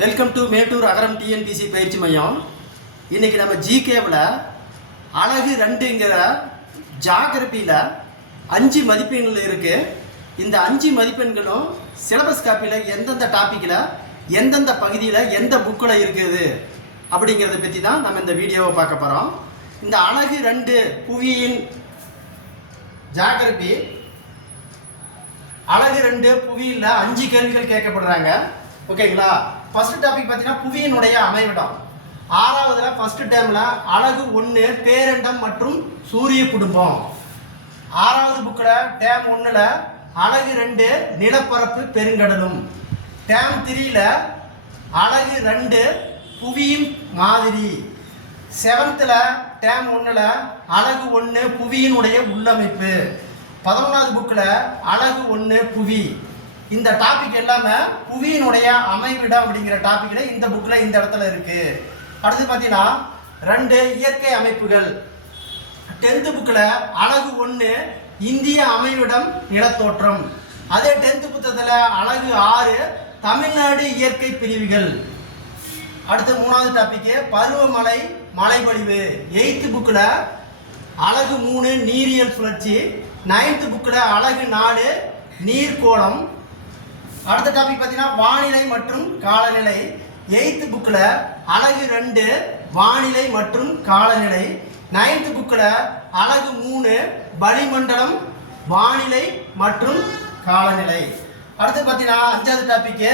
Welcome to Mettur Agaram TNPSC பயிற்சி மையம். இன்றைக்கி நம்ம ஜிகேவில் அழகு 2ங்கிற ஜாகிரபியில் 5 மதிப்பெண்கள் இருக்குது. இந்த 5 மதிப்பெண்களும் சிலபஸ் காப்பியில் எந்தெந்த டாப்பிக்கில் எந்தெந்த பகுதியில் எந்த புக்கில் இருக்குது அப்படிங்கிறத பற்றி தான் நம்ம இந்த வீடியோவை பார்க்க போகிறோம். இந்த அழகு 2 புவியின் ஜாகிரபி அழகு 2 புவியில் 5 கேள்விகள் கேட்கப்படுறாங்க. ஓகேங்களா? ஃபர்ஸ்ட் டாபிக் பார்த்தீங்கன்னா புவியினுடைய அமைவிடம். 6வதுல ஃபர்ஸ்ட் டேர்மில் அழகு 1 பேரண்டம் மற்றும் சூரிய குடும்பம். 6வது புக்கில் டேம் 1ல் அழகு 2 நிலப்பரப்பு பெருங்கடலும். டேம் 3ல் அழகு 2 புவியின் மாதிரி. 7th டேம் 1ல் அழகு 1 புவியினுடைய உள்ளமைப்பு. 11வது புக்கில் அழகு 1 புவி. இந்த டாபிக் எல்லாமே புவியினுடைய அமைவிடம் அப்படிங்கிற டாபிக்ல இந்த புக்கில் இந்த இடத்துல இருக்கு. அடுத்து பார்த்தீங்கன்னா 2 இயற்கை அமைப்புகள். 10th புக்கில் அழகு 1 இந்திய அமைவிடம் நிலத்தோற்றம். அதே 10th புத்தகத்தில் அழகு 6 தமிழ்நாடு இயற்கை பிரிவுகள். அடுத்து 3வது டாபிக் பருவமழை மழைப்பொழிவு. 8th புக்கில் அழகு 3 நீரியல் சுழற்சி. 9th புக்கில் அழகு 4 நீர்க்கோளம். அடுத்த டாபிக் பார்த்தீங்கன்னா வானிலை மற்றும் காலநிலை. 8th புக்கில் அழகு 2 வானிலை மற்றும் காலநிலை. 9th புக்கில் அழகு 3 வளிமண்டலம் வானிலை மற்றும் காலநிலை. அடுத்து பார்த்தீங்கன்னா 5வது டாபிக்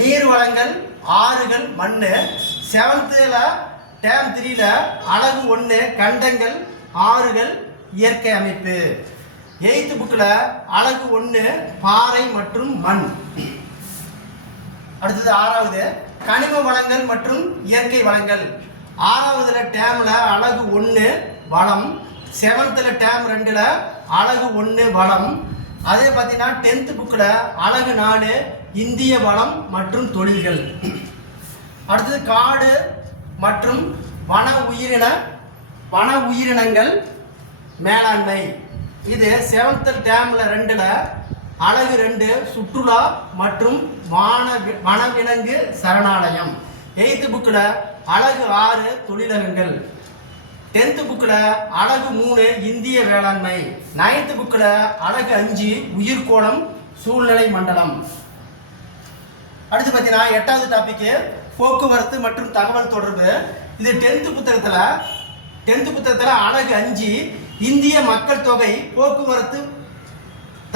நீர் வளங்கள் ஆறுகள் மண். 7th டேம் 3ல் அழகு 1 கண்டங்கள் ஆறுகள் இயற்கை அமைப்பு. 8th புக்கில் அழகு 1 பாறை மற்றும் மண். அடுத்தது 6வது கனிம வளங்கள் மற்றும் இயற்கை வளங்கள். 6வதுல டேம்ல அழகு 1 வளம். 7th டேம் 2ல் அழகு 1 வளம். அதே பார்த்தீங்கன்னா 10th புக்கில் அழகு 4 இந்திய வளம் மற்றும் தொழில்கள். அடுத்தது காடு மற்றும் வன உயிரினங்கள் மேலாண்மை. இது 7th டேம்ல 2ல் அழகு 2 சுற்றுலா மற்றும் வனவிலங்கு சரணாலயம். 8th புக்கில் அழகு 6 தொழிலகங்கள். 10th புக்கில் அழகு 3 இந்திய வேளாண்மை. 9th புக்கில் அழகு 5 உயிர்கோளம் சூழ்நிலை மண்டலம். அடுத்து பார்த்தீங்கன்னா 8வது டாபிக் போக்குவரத்து மற்றும் தகவல் தொடர்பு. இது 10th புத்தகத்தில் அழகு 5 இந்திய மக்கள் தொகை போக்குவரத்து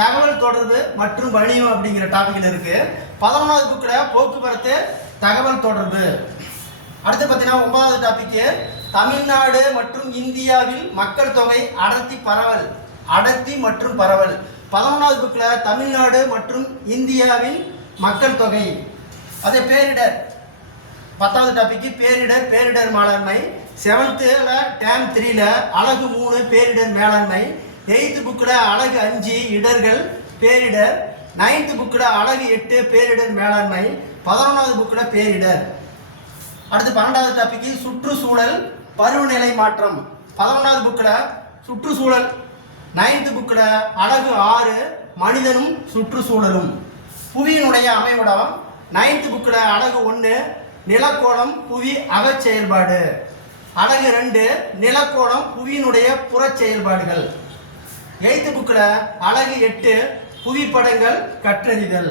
தகவல் தொடர்பு மற்றும் வணிகம் அப்படிங்கிற டாபிக்ல இருக்கு. 11வது புக்கில் போக்குவரத்து தகவல் தொடர்பு. அடுத்து பார்த்தீங்கன்னா 9வது டாபிக் தமிழ்நாடு மற்றும் இந்தியாவில் மக்கள் தொகை அடர்த்தி மற்றும் பரவல். 11வது புக்கில் தமிழ்நாடு மற்றும் இந்தியாவின் மக்கள் தொகை. அதே பேரிடர் 10வது டாபிக் பேரிடர் மேலாண்மை. 7th டேம் 3ல் அழகு 3 பேரிடர் மேலாண்மை. 8th புக்கில் அழகு 5 இடர்கள் பேரிடர். 9th புக்கில் அழகு 8 பேரிடர் மேலாண்மை. 11வது புக்கில் பேரிடர். அடுத்து 12வது டாபிக் சுற்றுச்சூழல் பருவநிலை மாற்றம். 11வது புக்கில் சுற்றுச்சூழல். 9th புக்கில் அழகு 6 மனிதனும் சுற்றுச்சூழலும். புவியினுடைய அமைவிடம். 9th புக்கில் அழகு 1 நிலக்கோளம் புவி அகச் செயல்பாடு. அழகு 2 நிலக்கோளம் புவியினுடைய புறச் செயல்பாடுகள். 8th புக்கில் அழகு 8 புவிப்படங்கள் கற்றறிதல்.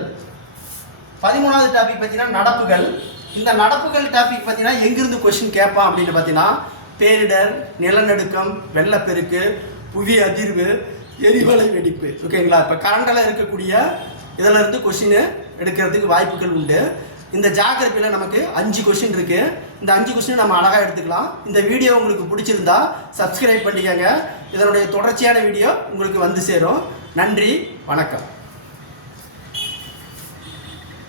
13வது டாபிக் பார்த்தீங்கன்னா நடப்புகள். இந்த நடப்புகள் டாபிக் பார்த்தீங்கன்னா எங்கிருந்து கொஸ்டின் கேட்பான் அப்படின்னு பார்த்தீங்கன்னா பேரிடர், நிலநடுக்கம், வெள்ளப்பெருக்கு, புவி அதிர்வு, எரிமலை வெடிப்பு. ஓகேங்களா? இப்போ கரண்டில் இருக்கக்கூடிய இதில் இருந்து கொஸ்டின் எடுக்கிறதுக்கு வாய்ப்புகள் உண்டு. இந்த ஜாகிரபியில் நமக்கு 5 கொஸ்டின் இருக்குது. இந்த 5 கொஸ்டின் நம்ம அழகாக எடுத்துக்கலாம். இந்த வீடியோ உங்களுக்கு பிடிச்சிருந்தா சப்ஸ்கிரைப் பண்ணிக்கோங்க. இதனுடைய தொடர்ச்சியான வீடியோ உங்களுக்கு வந்து சேரும். நன்றி, வணக்கம்.